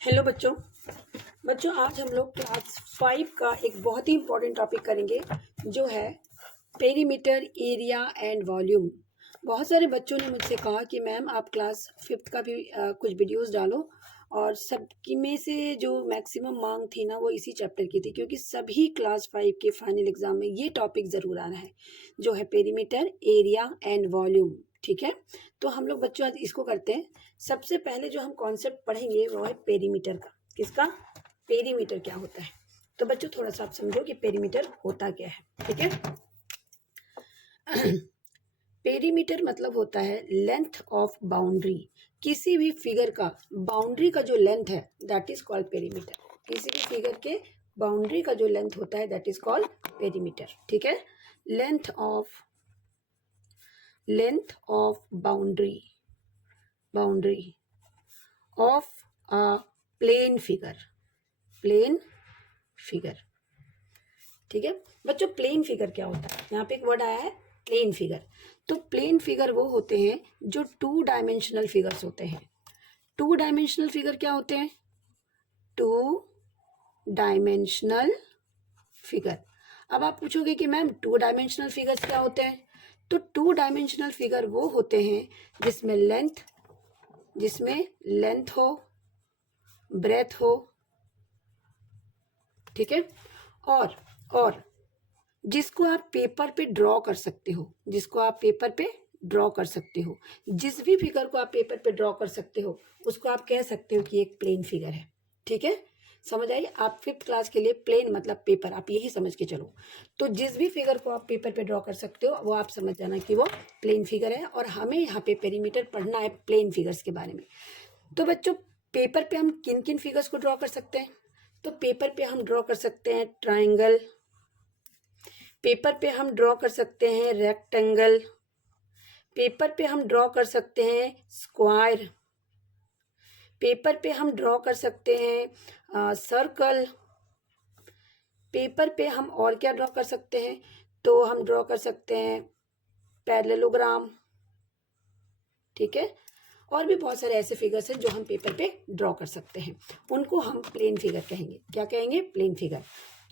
Hello बच्चों। आज हम लोग क्लास 5 का एक बहुत ही इम्पोर्टेंट टॉपिक करेंगे जो है पेरीमीटर, एरिया एंड वॉल्यूम। बहुत सारे बच्चों ने मुझसे कहा कि मैम आप क्लास 5 का भी कुछ वीडियोस डालो, और सबकी में से जो मैक्सिमम मांग थी ना वो इसी चैप्टर की थी, क्योंकि सभी क्लास 5 के फाइनल एग्जाम में ये टॉपिक ज़रूर आना है जो है पेरीमीटर, एरिया एंड वॉल्यूम। ठीक है, तो हम लोग बच्चों आज इसको करते हैं। सबसे पहले जो हम कॉन्सेप्ट पढ़ेंगे वो है पेरीमीटर का। किसका? पेरीमीटर क्या होता है। तो बच्चों थोड़ा सा आप समझो कि पेरीमीटर होता क्या है। ठीक है, पेरीमीटर मतलब होता है लेंथ ऑफ बाउंड्री। किसी भी फिगर का बाउंड्री का जो लेंथ है दैट इज कॉल्ड पेरीमीटर। किसी भी फिगर के बाउंड्री का जो लेंथ होता है दैट इज कॉल्ड पेरीमीटर। ठीक है, length of boundary of a plane figure. ठीक है बच्चों, प्लेन फिगर क्या होता है? यहाँ पे एक वर्ड आया है प्लेन फिगर। तो प्लेन फिगर वो होते हैं जो 2 डायमेंशनल फिगर्स होते हैं। 2 डायमेंशनल फिगर क्या होते हैं? 2 डायमेंशनल फिगर। अब आप पूछोगे कि मैम 2 डायमेंशनल फिगर्स क्या होते हैं? तो 2 डायमेंशनल फिगर वो होते हैं जिसमें लेंथ हो, ब्रेथ हो। ठीक है, और जिसको आप पेपर पे ड्रॉ कर सकते हो, जिस भी फिगर को आप पेपर पे ड्रॉ कर सकते हो उसको आप कह सकते हो कि एक प्लेन फिगर है। ठीक है, समझ आई? आप 5th क्लास के लिए प्लेन मतलब पेपर, आप यही समझ के चलो। तो जिस भी फिगर को आप पेपर पे ड्रॉ कर सकते हो वो आप समझ जाना कि वो प्लेन फिगर है। और हमें यहाँ पे पेरीमीटर पढ़ना है प्लेन फिगर्स के बारे में। तो बच्चों पेपर पे हम किन किन फिगर्स को ड्रॉ कर सकते हैं? तो पेपर पे हम ड्रॉ कर सकते हैं ट्राइंगल, पेपर पे हम ड्रॉ कर सकते हैं रेक्टेंगल, पेपर पे हम ड्रॉ कर सकते हैं स्क्वायर, पेपर पे हम ड्रॉ कर सकते हैं सर्कल, पेपर पे हम और क्या ड्रॉ कर सकते हैं? तो हम ड्रॉ कर सकते हैं पैरेललोग्राम। ठीक है, और भी बहुत सारे ऐसे फिगर्स हैं जो हम पेपर पे ड्रॉ कर सकते हैं, उनको हम प्लेन फिगर कहेंगे। क्या कहेंगे? Plane figure.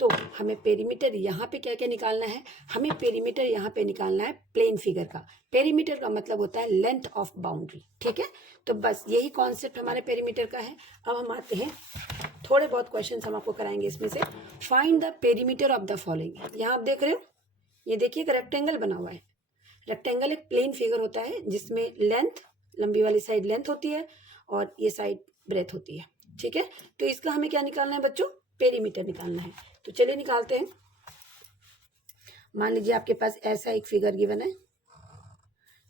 तो हमें पेरीमीटर यहाँ पे क्या क्या निकालना है? हमें पेरीमीटर यहाँ पे निकालना है प्लेन फिगर का। पेरीमीटर का मतलब होता है लेंथ ऑफ बाउंड्री। ठीक है, तो बस यही कॉन्सेप्ट हमारे पेरीमीटर का है। अब हम आते हैं, थोड़े बहुत क्वेश्चन हम आपको कराएंगे इसमें से। Find the perimeter of the following. यहाँ आप देख रहे हो, ये देखिए एक रेक्टेंगल बना हुआ है। रेक्टेंगल एक प्लेन फिगर होता है जिसमें लेंथ, लंबी वाली साइड लेंथ होती है और ये साइड ब्रेथ होती है। ठीक है, तो इसका हमें क्या निकालना है बच्चों? पेरीमीटर निकालना है। तो चलिए निकालते हैं। मान लीजिए आपके पास ऐसा एक फिगर गिवन है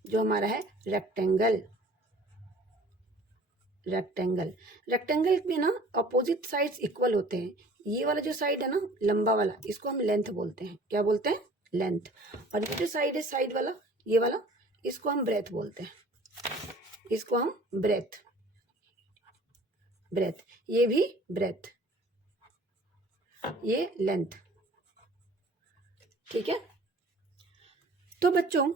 जो हमारा है रेक्टेंगल में ना अपोजिट साइड्स इक्वल होते हैं। ये वाला जो साइड है ना लंबा वाला, इसको हम लेंथ बोलते हैं। क्या बोलते हैं? लेंथ। और ये जो साइड है साइड वाला, ये वाला, इसको हम ब्रेथ बोलते हैं। ब्रेथ, ये भी ब्रेथ, ये लेंथ। ठीक है, तो बच्चों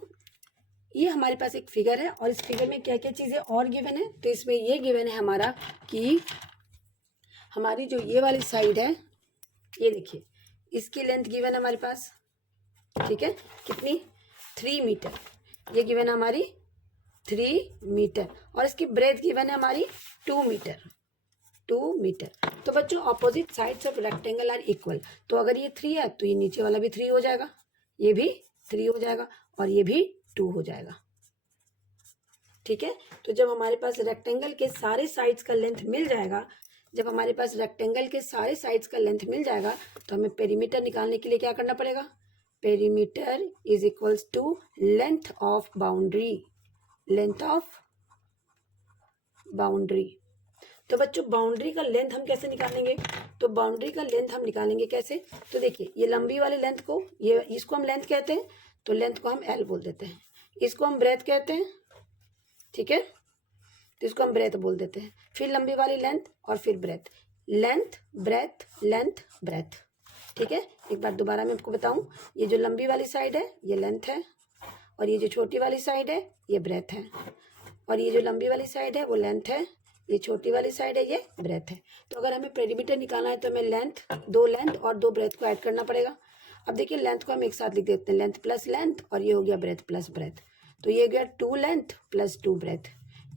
ये हमारे पास एक फिगर है और इस फिगर में क्या क्या चीजें और गिवन है? तो इसमें ये गिवन है हमारा कि हमारी जो ये वाली साइड है, ये देखिए इसकी लेंथ गिवन है हमारे पास। ठीक है, कितनी? 3 मीटर। ये गिवन है हमारी 3 मीटर और इसकी ब्रेथ गिवन है हमारी 2 मीटर। तो बच्चों opposite sides of rectangle are equal. तो अगर ये 3 है तो ये नीचे वाला भी 3 हो जाएगा, ये भी 3 हो जाएगा और ये भी 2 हो जाएगा। ठीक है, तो जब हमारे पास रेक्टेंगल के सारे साइड्स का लेंथ मिल जाएगा, तो हमें पेरीमीटर निकालने के लिए क्या करना पड़ेगा? Perimeter is equals to length of boundary. तो बच्चों बाउंड्री का लेंथ हम कैसे निकालेंगे? तो बाउंड्री का लेंथ हम निकालेंगे कैसे? तो देखिए ये लंबी वाले लेंथ को, ये इसको हम लेंथ कहते हैं, तो लेंथ को हम एल बोल देते हैं। इसको हम ब्रेथ कहते हैं। ठीक है, तो इसको हम ब्रेथ बोल देते हैं। फिर लंबी वाली लेंथ और फिर ब्रेथ, लेंथ ब्रेथ। ठीक है, एक बार दोबारा मैं आपको बताऊं, ये जो लंबी वाली साइड है ये लेंथ है और ये जो छोटी वाली साइड है ये ब्रेथ है, और ये जो लंबी वाली साइड है वो लेंथ है, ये छोटी वाली साइड है, ये ब्रेथ है। तो अगर हमें पेरीमीटर निकालना है तो हमें लेंथ, 2 लेंथ और 2 ब्रेथ को ऐड करना पड़ेगा। अब देखिए लेंथ को हम एक साथ लिख देते हैं, लेंथ प्लस लेंथ, और ये हो गया ब्रेथ प्लस ब्रेथ। तो ये हो गया 2 लेंथ प्लस 2 ब्रेथ,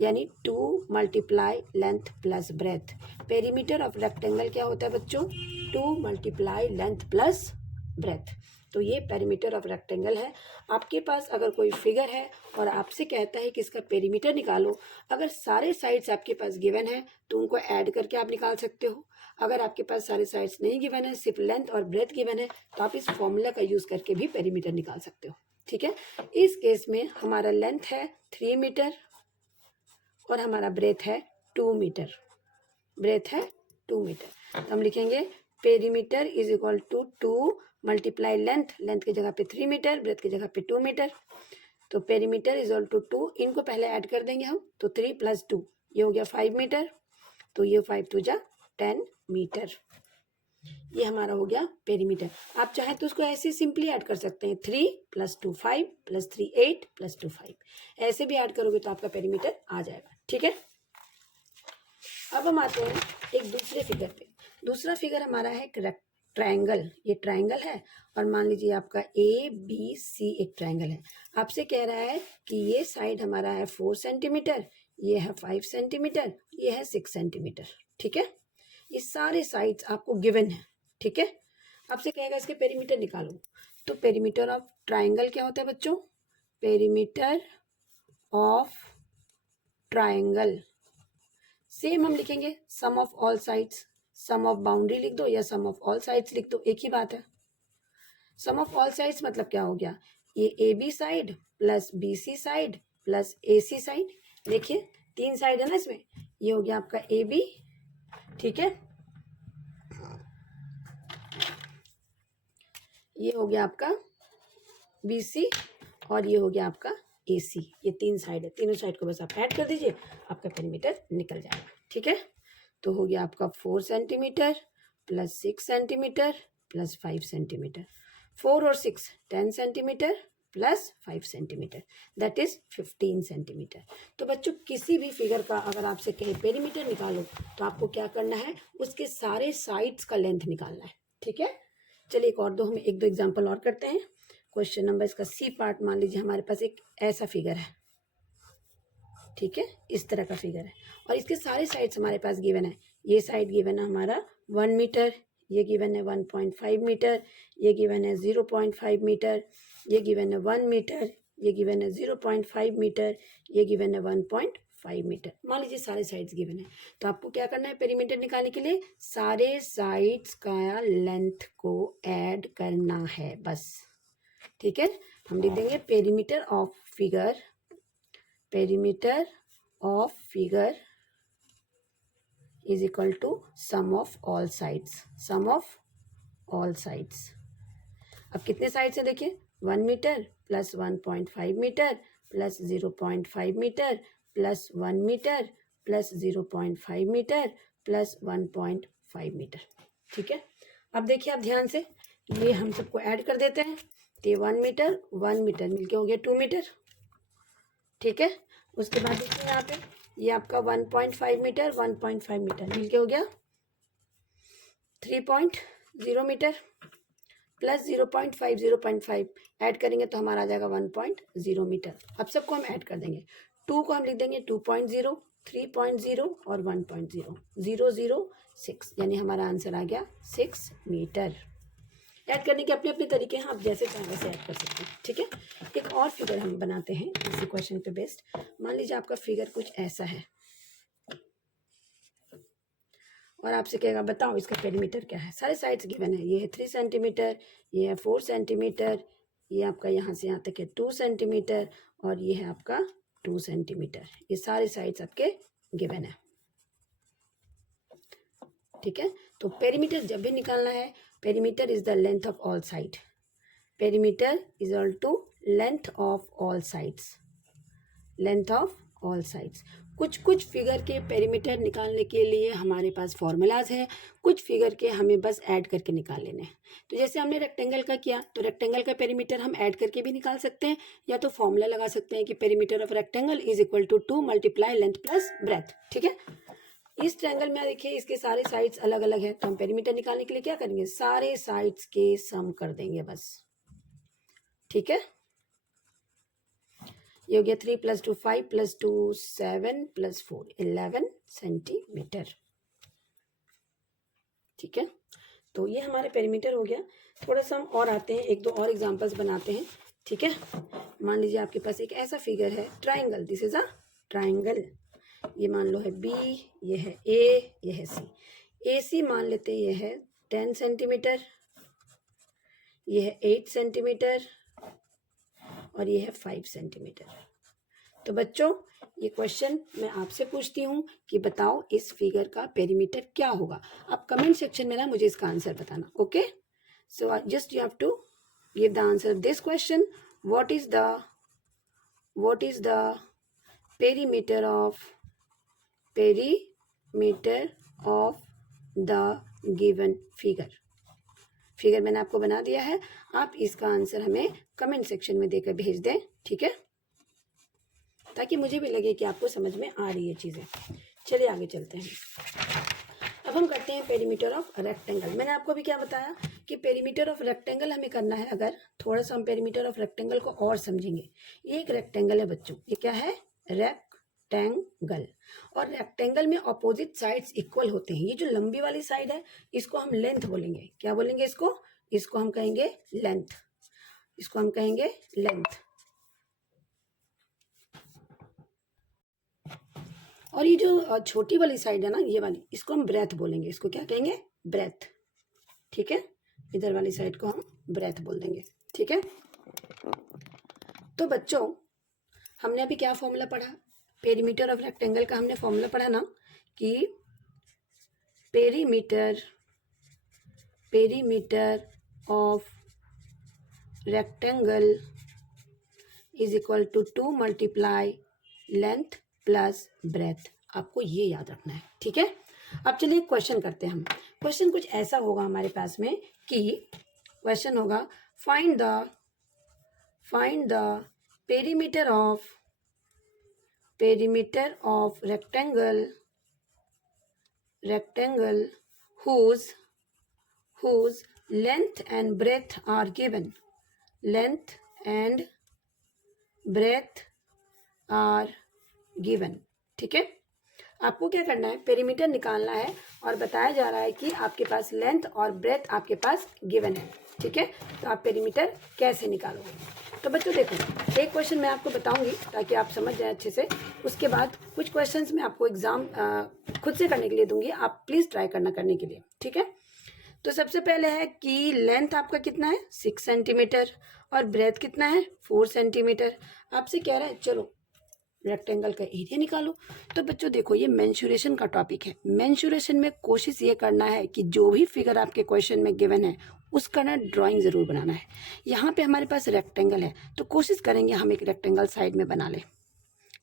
यानी 2 multiply length plus breath. Perimeter of rectangle क्या होता है बच्चों? 2 मल्टीप्लाई लेंथ प्लस ब्रेथ। तो ये पेरीमीटर ऑफ रेक्टेंगल है। आपके पास अगर कोई फिगर है और आपसे कहता है कि इसका पेरीमीटर निकालो, अगर सारे साइड्स आपके पास गिवन है तो उनको ऐड करके आप निकाल सकते हो। अगर आपके पास सारे साइड्स नहीं गिवन है, सिर्फ लेंथ और ब्रेथ गिवन है, तो आप इस फॉर्मूला का यूज करके भी पेरीमीटर निकाल सकते हो। ठीक है, इस केस में हमारा लेंथ है 3 मीटर और हमारा ब्रेथ है 2 मीटर। ब्रेथ है 2 मीटर, तो हम लिखेंगे perimeter is equal to 2 multiply length, length की जगह पे 3 मीटर, ब्रेथ की जगह पे 2 मीटर। तो पेरीमीटर इज इक्वल टू 2, इनको पहले ऐड कर देंगे हम, तो 3 + 2 ये हो गया 5 मीटर। तो ये 5 2 जा 10 मीटर, ये हमारा हो गया पेरीमीटर। आप चाहे तो उसको ऐसे सिंपली ऐड कर सकते हैं, 3 + 2 5 + 3 8 + 2 5, ऐसे भी ऐड करोगे तो आपका पेरीमीटर आ जाएगा। ठीक है, अब हम आते हैं एक दूसरे फिगर पे। दूसरा फिगर हमारा है ट्रायंगल। ये ट्रायंगल है और मान लीजिए आपका ABC एक ट्रायंगल है। आपसे कह रहा है कि ये साइड हमारा है 4 सेंटीमीटर, ये है 5 सेंटीमीटर, ये है 6 सेंटीमीटर। ठीक है, ये सारे साइड्स आपको गिवन है। ठीक है, आपसे कहेगा इसके पेरीमीटर निकालो। तो पेरीमीटर ऑफ ट्रायंगल क्या होता है बच्चों? पेरीमीटर ऑफ ट्रायंगल सेम हम लिखेंगे sum of all sides. Sum of boundary लिख दो या सम ऑफ ऑल साइड्स लिख दो, एक ही बात है। सम ऑफ ऑल साइड्स मतलब क्या हो गया? ये AB side plus BC side plus AC side. देखिए 3 साइड है ना इसमें, ये हो गया आपका AB। ठीक है, ये हो गया आपका BC और ये हो गया आपका AC। ये 3 साइड है, तीनों साइड को बस आप ऐड कर दीजिए, आपका पेरीमीटर निकल जाएगा। ठीक है, तो हो गया आपका 4 centimetre plus 6 centimetre plus 5 centimetre. 4 और 6 10 centimetre plus 5 centimetre, that is 15 centimetre. तो बच्चों किसी भी फिगर का अगर आपसे कहे पेरीमीटर निकालो तो आपको क्या करना है? उसके सारे साइड्स का लेंथ निकालना है। ठीक है, चलिए हम एक दो एग्जाम्पल और करते हैं। क्वेश्चन नंबर इसका C पार्ट, मान लीजिए हमारे पास एक ऐसा फिगर है। ठीक है, इस तरह का फिगर है और इसके सारे साइड्स हमारे पास गिवन है। ये साइड गिवन है हमारा 1 मीटर, ये गिवन है 1.5 मीटर, ये गिवन है 0.5 मीटर, ये गिवन है 1 मीटर, ये गिवन है 0.5 मीटर, ये गिवन है 1.5 मीटर। मान लीजिए सारे साइड्स गिवन है, तो आपको क्या करना है? पेरीमीटर निकालने के लिए सारे साइड्स का लेंथ को ऐड करना है बस। ठीक है, हम लिख देंगे perimeter of figure, perimeter of figure is equal to sum of all sides, sum of all sides. अब कितने साइड्स है देखिए, 1 metre plus 1.5 metre plus 0.5 metre plus 1 metre plus 0.5 metre plus 1.5 metre. ठीक है, अब देखिए आप ध्यान से, ये हम सबको ऐड कर देते हैं। तो ये 1 मीटर मिलके हो गया 2 मीटर। ठीक है, उसके बाद देखिए यहाँ पे ये आपका 1.5 मीटर 1.5 मीटर मिलके हो गया 3.0 मीटर प्लस 0.5 ऐड करेंगे तो हमारा आ जाएगा 1.0 मीटर। अब सबको हम ऐड कर देंगे, 2 को हम लिख देंगे 2.0, 3.0 और 1.0, 006, यानी हमारा आंसर आ गया 6 मीटर। ऐड करने के अपने अपने तरीके हैं, आप जैसे चाहें वैसे ऐड कर सकते हैं। ठीक है, एक और फिगर हम बनाते हैं इसी क्वेश्चन पे बेस्ड। मान लीजिए आपका फिगर कुछ ऐसा है और आपसे कहेगा बताओ इसका पेरीमीटर क्या है। सारे साइड्स गिवन है, ये है 3 सेंटीमीटर, ये है 4 सेंटीमीटर, ये आपका यहाँ से यहाँ तक है 2 सेंटीमीटर और ये है आपका 2 सेंटीमीटर। ये सारे साइड्स आपके गिवन है। ठीक है, तो पेरीमीटर जब भी निकालना है, perimeter is the length of all side, perimeter is equal to length of all sides, length of all sides. कुछ फिगर के पेरीमीटर निकालने के लिए हमारे पास फॉर्मूलाज हैं, कुछ फिगर के हमें बस ऐड करके निकाल लेने हैं। तो जैसे हमने रेक्टेंगल का किया, तो रेक्टेंगल का पेरीमीटर हम ऐड करके भी निकाल सकते हैं, या तो फॉर्मूला लगा सकते हैं कि perimeter of rectangle is equal to 2 multiply length plus breadth. ठीक है, इस ट्रायंगल में देखिए इसके सारे साइड्स अलग अलग है, तो हम पेरीमीटर निकालने के लिए क्या करेंगे, सारे साइड्स के सम कर देंगे बस। ठीक है, ये हो गया 3 + 2 5 + 2 7 + 4 11 सेंटीमीटर। ठीक है, तो ये हमारे पेरीमीटर हो गया। थोड़ा सा हम और आते हैं, एक दो और एग्जांपल्स बनाते हैं। ठीक है, मान लीजिए आपके पास एक ऐसा फिगर है, triangle, this is a triangle. ये मान लो है बी, ये है ए, ये है सी। ए सी मान लेते हैं, ये है 10 सेंटीमीटर, ये है 8 सेंटीमीटर और ये है 5 सेंटीमीटर। तो बच्चों ये क्वेश्चन मैं आपसे पूछती हूँ कि बताओ इस फिगर का पेरीमीटर क्या होगा। आप कमेंट सेक्शन में ना मुझे इसका आंसर बताना। Okay, so just you have to give the answer this question, what is the perimeter of the given figure मैंने आपको बना दिया है, आप इसका आंसर हमें कमेंट सेक्शन में देकर भेज दें। ठीक है, ताकि मुझे भी लगे कि आपको समझ में आ रही है चीज़ें। चलिए आगे चलते हैं। अब हम करते हैं पेरीमीटर ऑफ रेक्टेंगल। मैंने आपको भी क्या बताया कि पेरीमीटर ऑफ रेक्टेंगल हमें करना है। अगर थोड़ा सा हम पेरीमीटर ऑफ रेक्टेंगल को और समझेंगे, ये एक रेक्टेंगल है बच्चों, ये क्या है, रेक्टेंगल। और रेक्टेंगल में अपोजिट साइड्स इक्वल होते हैं। ये जो लंबी वाली साइड है इसको हम लेंथ बोलेंगे। क्या बोलेंगे इसको हम कहेंगे लेंथ, इसको हम कहेंगे लेंथ। और ये जो छोटी वाली साइड है ना, ये वाली, इसको हम ब्रेथ बोलेंगे। इसको क्या कहेंगे, ब्रेथ। ठीक है, इधर वाली साइड को हम ब्रेथ बोल देंगे। ठीक है, तो बच्चों हमने अभी क्या फॉर्मूला पढ़ा, पेरीमीटर ऑफ रेक्टेंगल का हमने फॉर्मूला पढ़ा ना कि perimeter of rectangle is equal to 2 × length plus breadth. आपको ये याद रखना है। ठीक है, अब चलिए क्वेश्चन करते हैं हम। क्वेश्चन कुछ ऐसा होगा हमारे पास में कि क्वेश्चन होगा find the perimeter of rectangle whose length and breadth are given. Length and breadth are given. ठीक है, आपको क्या करना है, पेरीमीटर निकालना है और बताया जा रहा है कि आपके पास लेंथ और ब्रेथ आपके पास गिवन है। ठीक है, तो आप पेरीमीटर कैसे निकालोगे। तो बच्चों देखो, एक क्वेश्चन मैं आपको बताऊंगी ताकि आप समझ जाए अच्छे से। उसके बाद कुछ क्वेश्चंस मैं आपको एग्जाम खुद से करने के लिए दूंगी, आप प्लीज ट्राई करने के लिए। ठीक है, तो सबसे पहले है कि लेंथ आपका कितना है, 6 सेंटीमीटर, और ब्रेथ कितना है, 4 सेंटीमीटर। आपसे कह रहा है चलो रेक्टेंगल का एरिया निकालो। तो बच्चों देखो, ये मेंसुरेशन का टॉपिक है। मेंसुरेशन में कोशिश ये करना है कि जो भी फिगर आपके क्वेश्चन में गिवन है उसका ना ड्राइंग जरूर बनाना है। यहाँ पे हमारे पास रेक्टेंगल है तो कोशिश करेंगे हम एक रेक्टेंगल साइड में बना ले।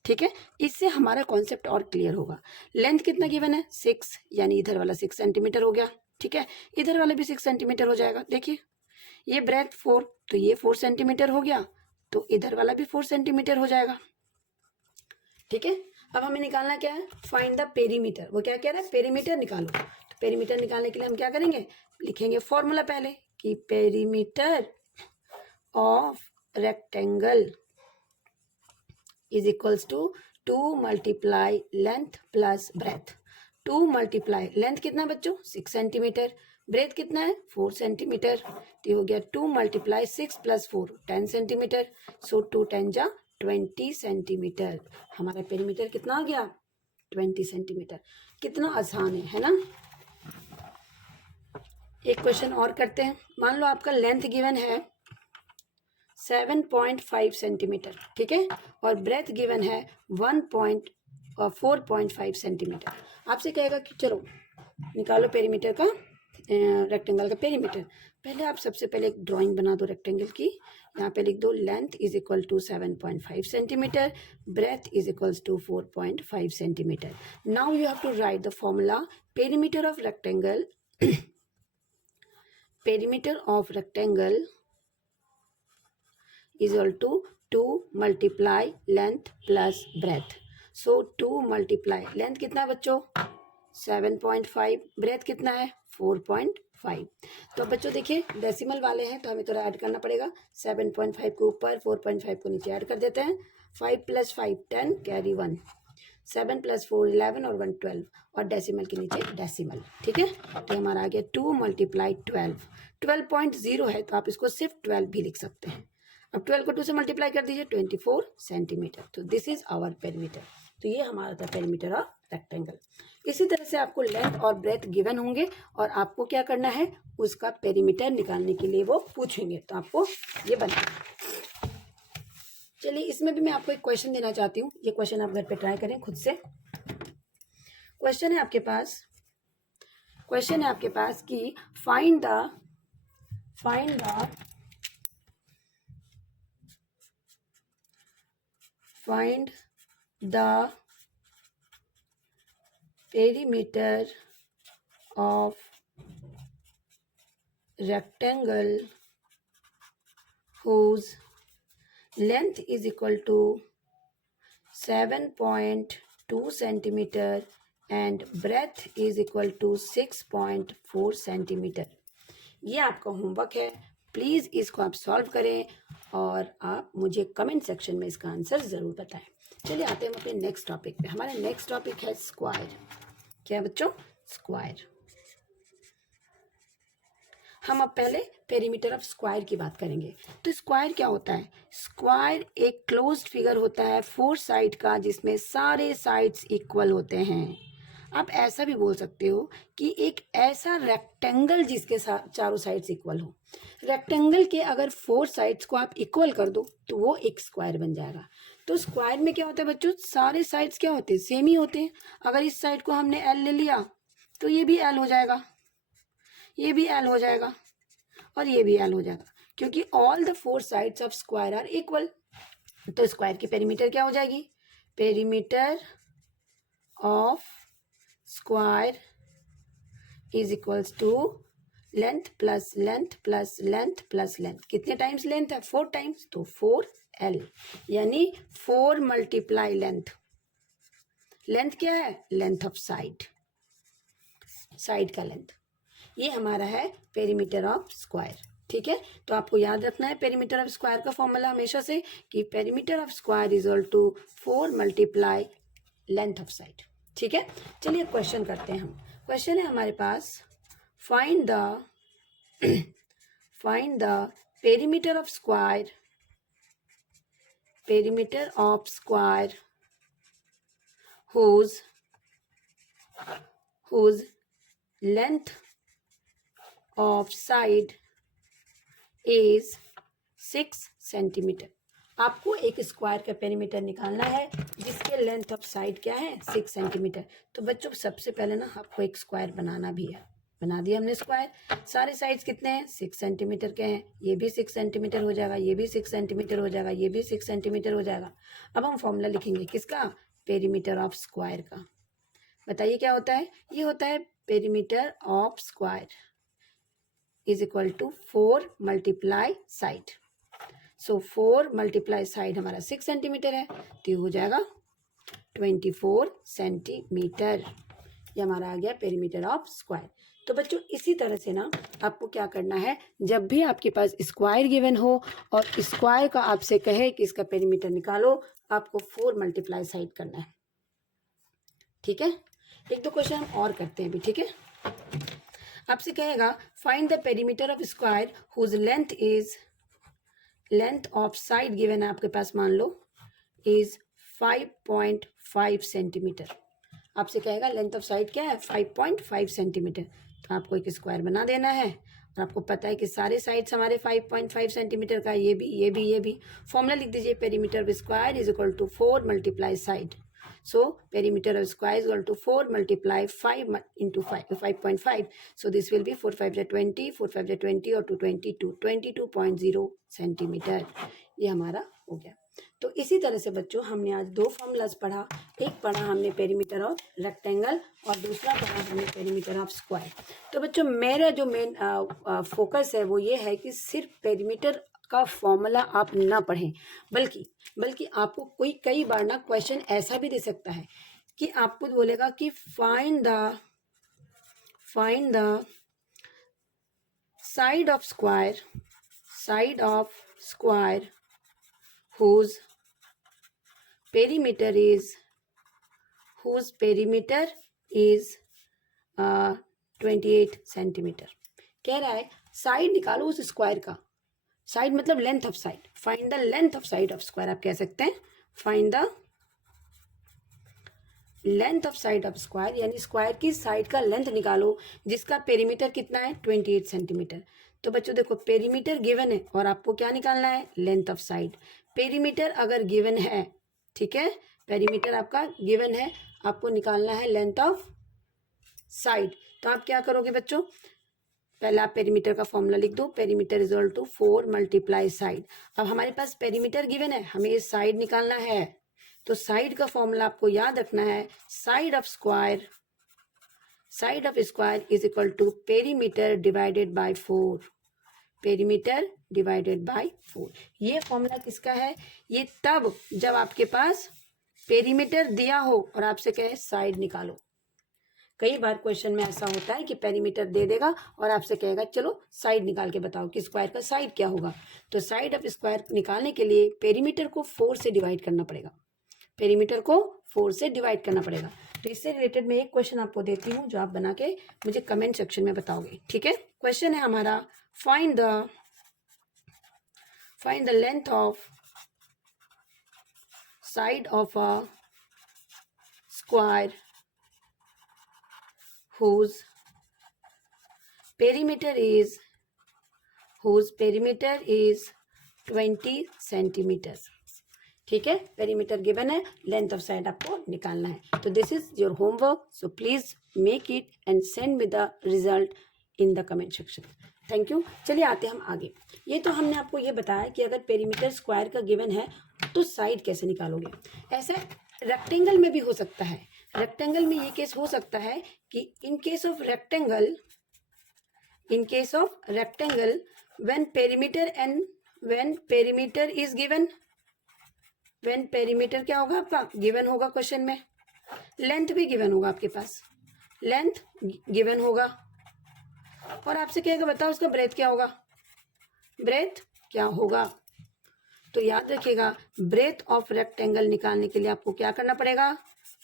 ठीक है, इससे हमारा कॉन्सेप्ट और क्लियर होगा। लेंथ कितना गिवन है, 6, यानी इधर वाला 6 सेंटीमीटर हो गया। ठीक है, इधर वाला भी 6 सेंटीमीटर हो जाएगा। देखिए ये ब्रेथ 4, तो ये 4 सेंटीमीटर हो गया, तो इधर वाला भी 4 सेंटीमीटर हो जाएगा। ठीक है, अब हमें निकालना क्या है, फाइंड द पेरीमीटर। वो क्या कह रहा है, पेरीमीटर निकालो। तो पेरीमीटर निकालने के लिए हम क्या करेंगे, लिखेंगे फॉर्मूला पहले कि perimeter of rectangle is equals to 2 × length plus breadth. 2 × length कितना बच्चों, 6 सेंटीमीटर, ब्रेथ कितना है, 4 सेंटीमीटर। तो हो गया 2 × 6 + 4 10 सेंटीमीटर। सो 2 10 जा 20 सेंटीमीटर। हमारा पेरीमीटर कितना आ गया, 20 सेंटीमीटर। कितना आसान है ना। एक क्वेश्चन और करते हैं। मान लो आपका लेंथ गिवन है 7.5 सेंटीमीटर, ठीक है, और ब्रेथ गिवन है 4.5 सेंटीमीटर। आपसे कहेगा कि चलो निकालो पेरीमीटर का, रेक्टेंगल का पेरीमीटर। पहले आप सबसे पहले एक ड्राइंग बना दो रेक्टेंगल की। यहाँ पे लिख दो length is equal to 7.5 centimetre, breadth is equals to 4.5 centimetre. Now you have to write the formula perimeter of rectangle is equal to 2 × length plus breadth. So 2 × length कितना है बच्चों, 7.5, ब्रेथ कितना है 4.5। तो बच्चों देखिए डेसिमल वाले हैं तो हमें थोड़ा ऐड करना पड़ेगा। 7.5 को ऊपर, 4.5 को नीचे ऐड कर देते हैं। 5 + 5 10, कैरी 1, 7 + 4 11 और 1 12, और डेसिमल के नीचे डेसिमल। ठीक है, तो हमारा आ गया 2 × 12, 12.0 है तो आप इसको सिर्फ 12 भी लिख सकते हैं। अब 12 को 2 से मल्टीप्लाई कर दीजिए, 24 सेंटीमीटर। तो दिस इज आवर पेरीमीटर। तो ये हमारा था पेरीमीटर ऑफ रेक्टेंगल। इसी तरह से आपको लेंथ और ब्रेथ गिवन होंगे और आपको क्या करना है, उसका पेरीमीटर निकालने के लिए वो पूछेंगे, तो आपको ये बनाना। चलिए इसमें भी मैं आपको एक क्वेश्चन देना चाहती हूँ। ये क्वेश्चन आप घर पे ट्राई करें खुद से। क्वेश्चन है आपके पास कि find the perimeter of rectangle whose length is equal to 7.2 centimeter and breadth is equal to 6.4 centimeter। ये आपका होमवर्क है, प्लीज़ इसको आप सॉल्व करें और आप मुझे कमेंट सेक्शन में इसका आंसर ज़रूर बताएं। चलिए आते हैं हम अपने नेक्स्ट टॉपिक पे। हमारा नेक्स्ट टॉपिक है स्क्वायर। क्या है बच्चों? स्क्वायर। हम अब पहले पेरीमीटर ऑफ स्क्वायर की बात करेंगे। तो स्क्वायर क्या होता है? स्क्वायर एक क्लोज्ड फिगर होता है 4 साइड का, जिसमें सारे साइड्स इक्वल होते हैं। आप ऐसा भी बोल सकते हो कि एक ऐसा रेक्टेंगल जिसके चारों साइड्स इक्वल हो। रेक्टेंगल के अगर 4 साइड्स को आप इक्वल कर दो तो वो एक स्क्वायर बन जाएगा। तो स्क्वायर में क्या होता है बच्चों? सारे साइड्स क्या होते हैं? सेम ही होते हैं। अगर इस साइड को हमने एल ले लिया तो ये भी एल हो जाएगा, ये भी एल हो जाएगा और ये भी एल हो जाएगा, क्योंकि all the 4 sides of square are equal. तो स्क्वायर की पेरीमीटर क्या हो जाएगी? Perimeter of square is equals to length plus length plus length plus length. कितने टाइम्स लेंथ है? 4 टाइम्स, तो 4L, यानी 4 × लेंथ। लेंथ क्या है? लेंथ ऑफ साइड, साइड का लेंथ। ये हमारा है पेरीमीटर ऑफ स्क्वायर। ठीक है, तो आपको याद रखना है पेरीमीटर ऑफ स्क्वायर का फॉर्मूला हमेशा से कि perimeter of square is equal to 4 × length of side. ठीक है, चलिए क्वेश्चन करते हैं हम। क्वेश्चन है हमारे पास, find the perimeter of square whose length of side is 6 centimetre. आपको एक स्क्वायर का पेरीमीटर निकालना है जिसके लेंथ ऑफ साइड क्या है? 6 सेंटीमीटर। तो बच्चों सबसे पहले ना आपको एक स्क्वायर बनाना भी है। बना दिया हमने स्क्वायर। सारे साइड्स कितने हैं? 6 सेंटीमीटर के हैं। ये भी 6 सेंटीमीटर हो जाएगा, ये भी 6 सेंटीमीटर हो जाएगा, ये भी 6 सेंटीमीटर हो जाएगा। अब हम फॉर्मूला लिखेंगे किसका? पेरीमीटर ऑफ स्क्वायर का। बताइए क्या होता है? ये होता है perimeter of square is equal to 4 × side. So 4 × side हमारा 6 सेंटीमीटर है, तो ये हो जाएगा 24 सेंटीमीटर। ये हमारा आ गया पेरीमीटर ऑफ स्क्वायर। तो बच्चों इसी तरह से ना आपको क्या करना है, जब भी आपके पास स्क्वायर गिवन हो और स्क्वायर का आपसे कहे कि इसका पेरीमीटर निकालो, आपको 4 × साइड करना है। ठीक है, 1-2 क्वेश्चन हम और करते हैं भी। ठीक है, आपसे कहेगा find the perimeter of square whose length of side given है आपके पास, मान लो इज 5.5 सेंटीमीटर। आपसे कहेगा लेंथ ऑफ साइड क्या है? 5.5 सेंटीमीटर। तो आपको एक स्क्वायर बना देना है और आपको पता है कि सारे साइड्स हमारे 5.5 सेंटीमीटर का, ये भी। फॉर्मूला लिख दीजिए, perimeter of square is equal to 4 × side. So perimeter of square is equal to 4 × 5 × 5.5. So this will be 4 × 5 = 20, 4 × 5 = 20 और 2 22, 22.0 सेंटीमीटर। ये हमारा हो गया। तो इसी तरह से बच्चों हमने आज 2 फॉर्मूलाज पढ़ा। एक पढ़ा हमने पेरीमीटर ऑफ रेक्टेंगल और दूसरा पढ़ा हमने पेरीमीटर ऑफ स्क्वायर। तो बच्चों मेरा जो मेन फोकस है वो ये है कि सिर्फ पेरीमीटर का फॉर्मूला आप ना पढ़ें, बल्कि आपको कोई कई बार ना क्वेश्चन ऐसा भी दे सकता है कि आपको बोलेगा कि find the find the side of square whose perimeter is 28 centimetre. कह रहा है साइड निकालो उस स्क्वायर का। साइड मतलब length of side. Find the length of side of square आप कह सकते हैं। Find the length of side of square, यानी स्क्वायर की साइड का लेंथ निकालो जिसका पेरीमीटर कितना है 28 सेंटीमीटर। तो बच्चों देखो पेरीमीटर गिवन है और आपको क्या निकालना है, लेंथ ऑफ साइड। पेरीमीटर अगर गिवन है, ठीक है, पेरीमीटर आपका गिवन है, आपको निकालना है लेंथ ऑफ साइड। तो आप क्या करोगे बच्चों, पहले आप पेरीमीटर का फॉर्मूला लिख दो, perimeter is equal to 4 multiply side. अब हमारे पास पेरीमीटर गिवन है, हमें ये साइड निकालना है, तो साइड का फॉर्मूला आपको याद रखना है, side of square is equal to perimeter divided by 4। Perimeter divided by 4। ये फॉर्मूला किसका है, ये तब जब आपके पास पेरीमीटर दिया हो और आपसे कहे साइड निकालो। कई बार क्वेश्चन में ऐसा होता है कि पेरीमीटर दे देगा और आपसे कहेगा चलो साइड निकाल के बताओ कि स्क्वायर का साइड क्या होगा। तो साइड ऑफ स्क्वायर निकालने के लिए पेरीमीटर को 4 से डिवाइड करना पड़ेगा। पेरीमीटर को 4 से डिवाइड करना पड़ेगा। तो इससे रिलेटेड मैं एक क्वेश्चन आपको देती हूँ जो आप बना के मुझे कमेंट सेक्शन में बताओगे, ठीक है। क्वेश्चन है हमारा, find the length of side of a square whose perimeter is 20 centimetre. ठीक है, पेरीमीटर गिवन है, लेंथ ऑफ साइड आपको निकालना है। तो this is your homework, so please make it and send me the result in the comment section. Thank you. चलिए आते हम आगे। ये तो हमने आपको ये बताया कि अगर पेरीमीटर स्क्वायर का गिवन है तो साइड कैसे निकालोगे। ऐसा रेक्टेंगल में भी हो सकता है। रेक्टेंगल में ये केस हो सकता है कि in case of rectangle when perimeter is given, when perimeter क्या होगा आपका गिवन होगा, क्वेश्चन में लेंथ भी गिवन होगा, आपके पास लेंथ गिवन होगा और आपसे कहेगा बताओ उसका ब्रेथ क्या होगा, ब्रेथ क्या होगा। तो याद रखिएगा, ब्रेथ ऑफ रेक्टेंगल निकालने के लिए आपको क्या करना पड़ेगा,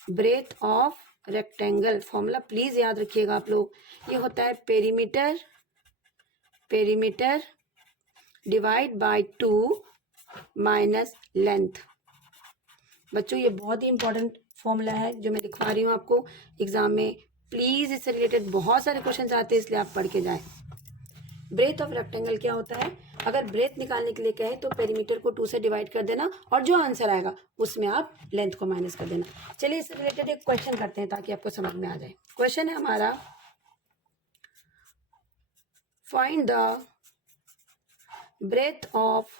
breadth of rectangle formula please याद रखिएगा आप लोग, ये होता है perimeter divide by 2 minus length. बच्चों ये बहुत ही इंपॉर्टेंट फॉर्मूला है जो मैं लिखवा रही हूँ आपको एग्जाम में। प्लीज इससे रिलेटेड बहुत सारे क्वेश्चन आते हैं, इसलिए आप पढ़ के जाएं। ब्रेथ ऑफ रेक्टेंगल क्या होता है, अगर ब्रेथ निकालने के लिए कहे तो पेरीमीटर को 2 से डिवाइड कर देना और जो आंसर आएगा उसमें आप लेंथ को माइनस कर देना। चलिए इससे रिलेटेड एक क्वेश्चन करते हैं ताकि आपको समझ में आ जाए। क्वेश्चन है हमारा, find the breadth of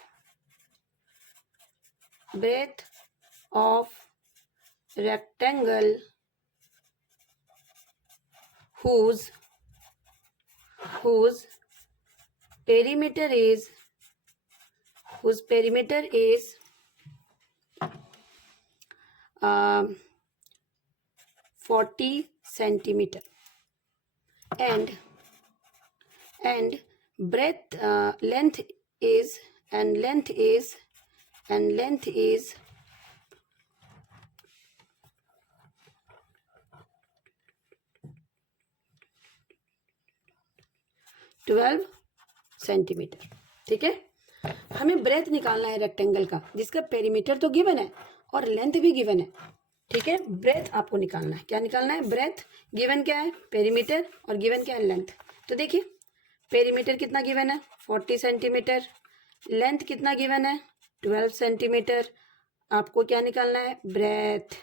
rectangle whose perimeter is 40 centimeter and breadth length is 12 centimetre. ठीक है, हमें ब्रेथ निकालना है रेक्टेंगल का जिसका पेरीमीटर तो गिवन है और लेंथ भी गिवन है। ठीक है, ब्रेथ आपको निकालना है। क्या निकालना है, ब्रेथ। गिवन क्या है, पेरीमीटर, और गिवन क्या है, लेंथ। तो देखिए पेरीमीटर कितना गिवन है 40 सेंटीमीटर, लेंथ कितना गिवन है 12 सेंटीमीटर। आपको क्या निकालना है, ब्रेथ।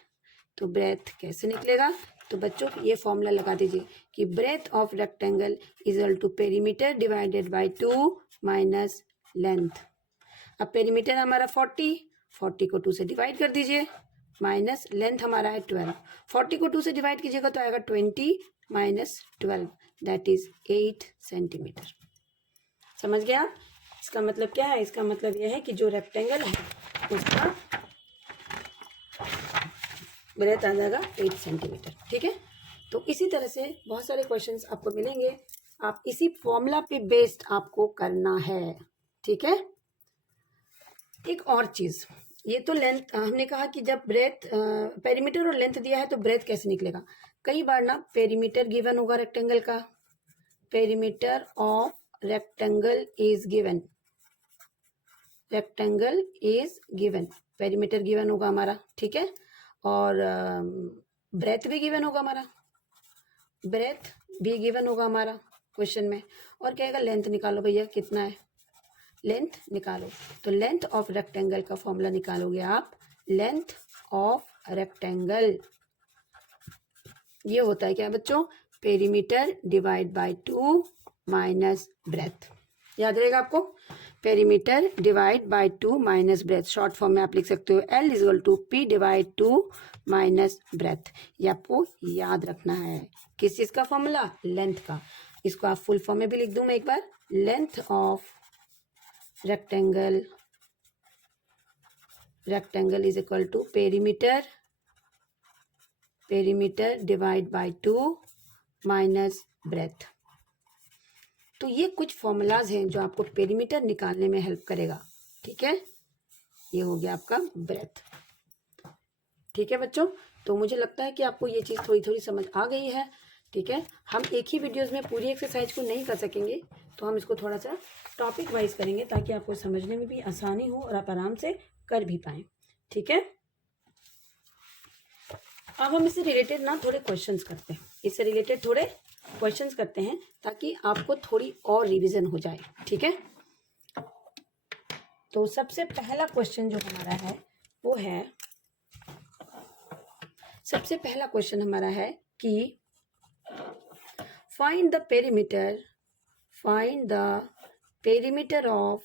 तो ब्रेथ कैसे निकलेगा, तो बच्चों ये फॉर्मूला लगा दीजिए कि breadth of rectangle is equal to perimeter divided by 2 minus length. अब पेरीमीटर हमारा 40 को 2 से डिवाइड कर दीजिए, माइनस लेंथ हमारा है 12। 40 को 2 से डिवाइड कीजिएगा तो आएगा 20 माइनस 12, दैट इज 8 सेंटीमीटर। समझ गया आप? इसका मतलब क्या है, इसका मतलब यह है कि जो रेक्टेंगल है उसका ब्रेथ आ जाएगा 8 सेंटीमीटर। ठीक है, तो इसी तरह से बहुत सारे क्वेश्चंस आपको मिलेंगे, आप इसी फॉर्मूला पे बेस्ड आपको करना है, ठीक है। एक और चीज, ये तो लेंथ हमने कहा कि जब ब्रेथ पेरीमीटर और लेंथ दिया है तो ब्रेथ कैसे निकलेगा। कई बार ना पेरीमीटर गिवन होगा रेक्टेंगल का, perimeter of rectangle is given, rectangle is given, perimeter given होगा हमारा, ठीक है। और ब्रेथ भी गिवन होगा हमारा, ब्रेथ भी गिवन होगा हमारा क्वेश्चन में, और कहेगा लेंथ निकालो भैया कितना है, लेंथ निकालो। तो लेंथ ऑफ रेक्टेंगल का फॉर्मूला निकालोगे आप, लेंथ ऑफ रेक्टेंगल ये होता है क्या बच्चों, perimeter divide by 2 minus breadth, याद रहेगा आपको, perimeter divide by 2 minus breadth. Short form में आप लिख सकते हो L is equal to P divide 2 minus breadth. ये आपको याद रखना है, किस चीज का फॉर्मूला, लेंथ का। इसको आप फुल फॉर्म में भी लिख दूं मैं एक बार, length of rectangle, rectangle is equal to perimeter, perimeter divide by 2 minus breadth. तो ये कुछ फॉर्मूलाज हैं जो आपको पेरीमीटर निकालने में हेल्प करेगा, ठीक है। ये हो गया आपका ब्रेथ, ठीक है बच्चों। तो मुझे लगता है कि आपको ये चीज़ थोड़ी थोड़ी समझ आ गई है, ठीक है। हम एक ही वीडियोस में पूरी एक्सरसाइज को नहीं कर सकेंगे, तो हम इसको थोड़ा सा टॉपिक वाइज करेंगे ताकि आपको समझने में भी आसानी हो और आप आराम से कर भी पाएँ, ठीक है। अब हम इससे रिलेटेड ना थोड़े क्वेश्चंस करते हैं, इससे रिलेटेड थोड़े क्वेश्चंस करते हैं ताकि आपको थोड़ी और रिवीजन हो जाए, ठीक है। तो सबसे पहला क्वेश्चन जो हमारा है वो है, सबसे पहला क्वेश्चन हमारा है कि find the perimeter, find the perimeter of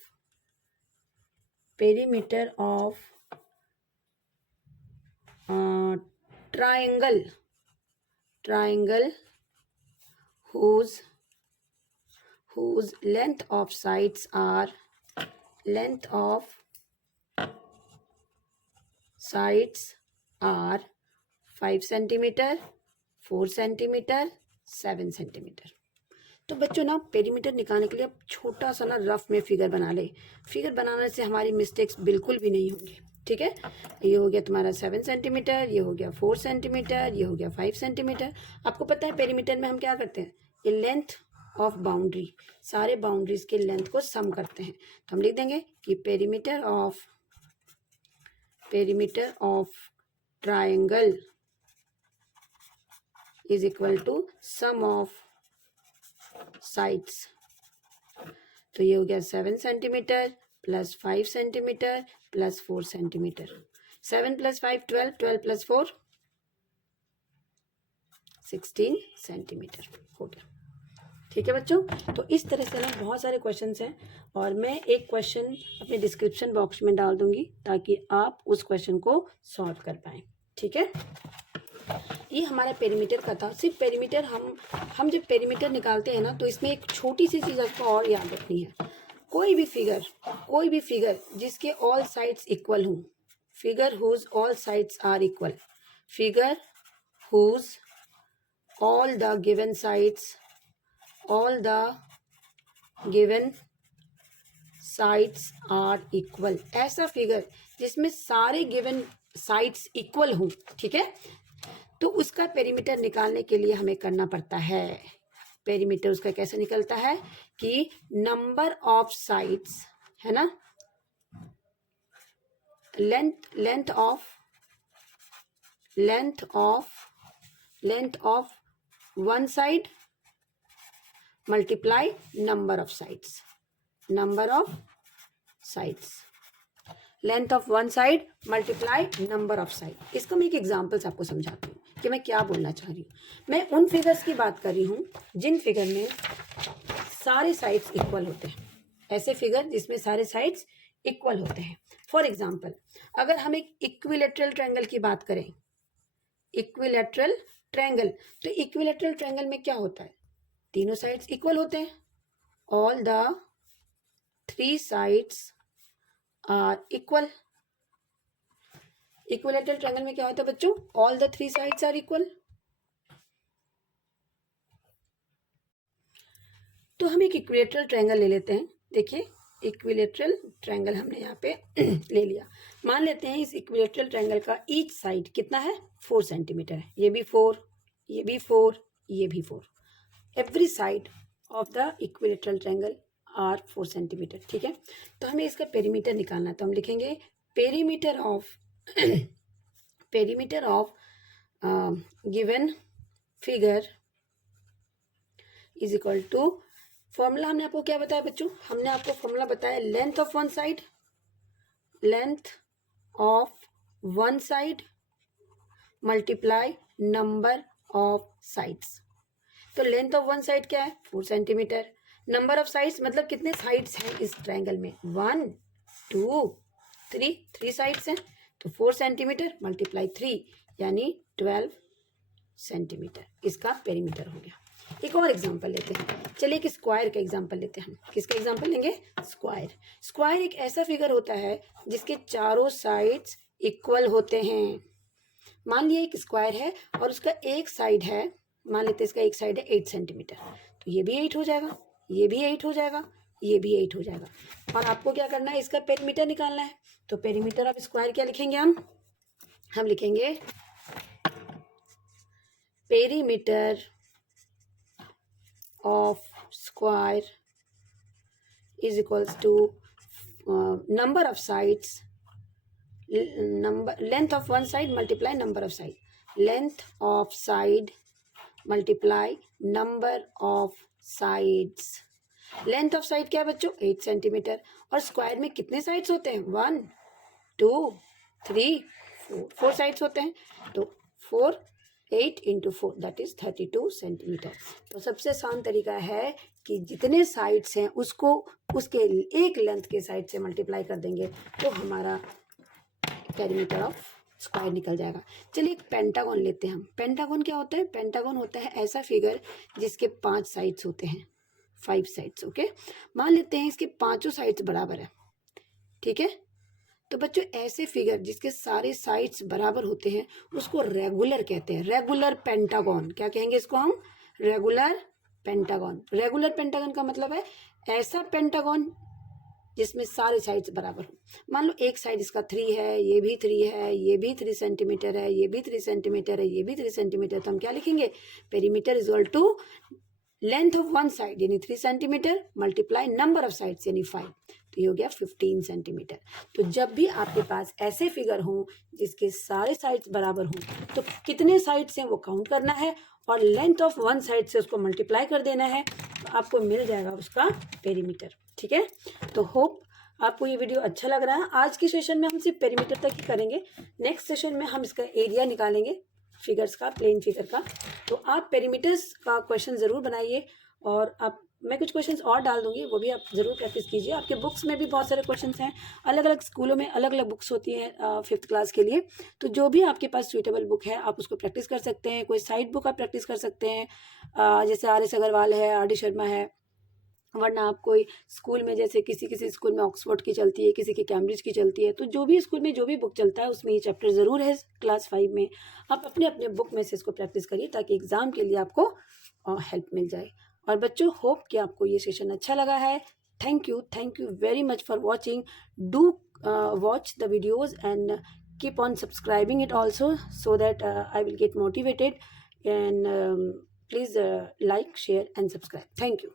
triangle, triangle whose length of sides are, length of sides are 5 centimeter, 4 centimeter, 7 centimeter। तो बच्चों ना पेरीमीटर निकालने के लिए आप छोटा सा ना रफ में फिगर बना ले, फिगर बनाने से हमारी मिस्टेक्स बिल्कुल भी नहीं होंगी, ठीक है। ये हो गया तुम्हारा 7 सेंटीमीटर, ये हो गया 4 सेंटीमीटर, ये हो गया 5 सेंटीमीटर। आपको पता है पेरीमीटर में हम क्या करते हैं, ये लेंथ ऑफ बाउंड्री, सारे बाउंड्रीज के लेंथ को सम करते हैं। तो हम लिख देंगे कि perimeter of triangle is equal to sum of sides. तो ये हो गया 7 centimetre plus 5 centimetre plus 4 centimetre, 7 plus 5 12, 12 plus 4 16 centimetre हो गया, ठीक है बच्चों। तो इस तरह से ना बहुत सारे क्वेश्चंस हैं और मैं एक क्वेश्चन अपने डिस्क्रिप्शन बॉक्स में डाल दूंगी ताकि आप उस क्वेश्चन को सॉल्व कर पाएं, ठीक है। ये हमारा पेरीमीटर का था। सिर्फ पेरीमीटर हम जब पेरीमीटर निकालते हैं ना तो इसमें एक छोटी सी चीज़ आपको और याद रखनी है, कोई भी फिगर जिसके ऑल साइड्स इक्वल हों, figure whose all sides are equal, figure whose all the given sides, all the given sides are equal, ऐसा फिगर जिसमें सारे गिवन साइड्स इक्वल हों, ठीक है। तो उसका पेरीमीटर निकालने के लिए हमें करना पड़ता है, पेरीमीटर उसका कैसे निकलता है कि नंबर ऑफ साइड्स है ना, length of one side multiply number of sides, length of one side multiply number of side. इसका मैं एक एग्जांपल्स आपको समझाती हूँ कि मैं क्या बोलना चाह रही हूँ। मैं उन फिगर्स की बात कर रही हूँ जिन फिगर में सारे साइड्स इक्वल होते हैं, ऐसे फिगर जिसमें सारे साइड्स इक्वल होते हैं। फॉर एग्जाम्पल अगर हम एक इक्विलेटरल ट्रायंगल की बात करें, इक्विलेटरल ट्रायंगल, तो इक्विलेटरल ट्रायंगल में क्या होता है, तीनों साइड्स इक्वल होते हैं, all the 3 sides are equal. Equilateral triangle में क्या होता है बच्चों, all the 3 sides are equal. तो हम एक इक्विलेटरल ट्रायंगल ले लेते हैं। देखिए इक्विलेटरल ट्रायंगल हमने यहाँ पे ले लिया। मान लेते हैं इस इक्विलेटरल ट्रायंगल का ईच साइड कितना है, 4 सेंटीमीटर है। ये भी 4, ये भी 4, ये भी 4। Every side of the equilateral triangle are 4 centimetre. ठीक है, तो हमें इसका पेरीमीटर निकालना है। तो हम लिखेंगे perimeter of given figure is equal to, formula हमने आपको क्या बताया बच्चों, हमने आपको फॉर्मूला बताया length of one side multiply number of sides. तो लेंथ ऑफ वन साइड क्या है, 4 सेंटीमीटर। नंबर ऑफ साइड्स मतलब कितने साइड्स हैं इस ट्रायंगल में, 1 2 3 साइड्स हैं। तो 4 सेंटीमीटर मल्टीप्लाई 3 यानी 12 सेंटीमीटर इसका पेरीमीटर हो गया। एक और एग्जांपल लेते हैं। चलिए एक स्क्वायर का एग्जांपल लेते हैं। हम किसका एग्जांपल लेंगे, स्क्वायर एक ऐसा फिगर होता है जिसके चारों साइड्स इक्वल होते हैं। मान लिया एक स्क्वायर है और उसका एक साइड है, मान लेते हैं इसका एक साइड है 8 सेंटीमीटर, तो ये भी 8 हो जाएगा, ये भी 8 हो जाएगा, ये भी 8 हो जाएगा। और आपको क्या करना है, इसका पेरीमीटर निकालना है। तो पेरीमीटर ऑफ स्क्वायर क्या लिखेंगे हम लिखेंगे perimeter of square is equals to number of sides, length of one side multiply number of side, length of side multiply number of sides. Length of side क्या है बच्चों, 8 सेंटीमीटर। और square में कितने साइड्स होते हैं, 1 2 3 4 साइड्स होते हैं। तो 4 8 इंटू 4 दैट इज 32 सेंटीमीटर। तो सबसे आसान तरीका है कि जितने साइड्स हैं उसको उसके एक लेंथ के साइड से मल्टीप्लाई कर देंगे तो हमारा पेरीमीटर ऑफ स्क्वायर निकल जाएगा। चलिए एक पेंटागन लेते हैं हम। पेंटागन क्या होता है, पेंटागन होता है ऐसा फिगर जिसके 5 साइड्स होते हैं, 5 साइड्स। ओके, मान लेते हैं इसके पांचों साइड्स बराबर है। ठीक है, तो बच्चों ऐसे फिगर जिसके सारे साइड्स बराबर होते हैं उसको रेगुलर कहते हैं, रेगुलर पेंटागन। क्या कहेंगे इसको हम, रेगुलर पेंटागन। रेगुलर पेंटागन का मतलब है ऐसा पेंटागन जिसमें सारे साइड्स बराबर हो। मान लो एक साइड इसका 3 है, ये भी 3 है, ये भी 3 सेंटीमीटर है, ये भी 3 सेंटीमीटर है, ये भी 3 सेंटीमीटर। तो हम क्या लिखेंगे, perimeter is equal to length of one side यानी 3 centimetre multiply number of sides यानी 5, तो ये हो गया 15 सेंटीमीटर। तो जब भी आपके पास ऐसे फिगर हों जिसके सारे साइड्स बराबर हों तो कितने साइड्स हैं वो काउंट करना है और लेंथ ऑफ वन साइड से उसको मल्टीप्लाई कर देना है, तो आपको मिल जाएगा उसका पेरीमीटर। ठीक है, तो होप आपको ये वीडियो अच्छा लग रहा है। आज की सेशन में हम सिर्फ पेरीमीटर तक ही करेंगे, नेक्स्ट सेशन में हम इसका एरिया निकालेंगे फिगर्स का, प्लेन फिगर का। तो आप पेरीमीटर्स का क्वेश्चन ज़रूर बनाइए और मैं कुछ क्वेश्चंस और डाल दूंगी, वो भी आप ज़रूर प्रैक्टिस कीजिए। आपके बुक्स में भी बहुत सारे क्वेश्चंस हैं, अलग अलग स्कूलों में अलग अलग बुक्स होती हैं 5th क्लास के लिए। तो जो भी आपके पास सूटेबल बुक है आप उसको प्रैक्टिस कर सकते हैं। कोई साइड बुक आप प्रैक्टिस कर सकते हैं, जैसे RS अग्रवाल है, RD शर्मा है। वरना आप कोई स्कूल में, जैसे किसी स्कूल में ऑक्सफोर्ड की चलती है, किसी की कैम्ब्रिज की चलती है, तो जो भी स्कूल में जो भी बुक चलता है उसमें ये चैप्टर ज़रूर है क्लास 5 में। आप अपने अपने बुक में से इसको प्रैक्टिस करिए ताकि एग्ज़ाम के लिए आपको हेल्प मिल जाए। और बच्चों होप कि आपको ये सेशन अच्छा लगा है। Thank you very much for watching. Do watch the videos and keep on subscribing it also so that I will get motivated, and please like, share and subscribe. Thank you.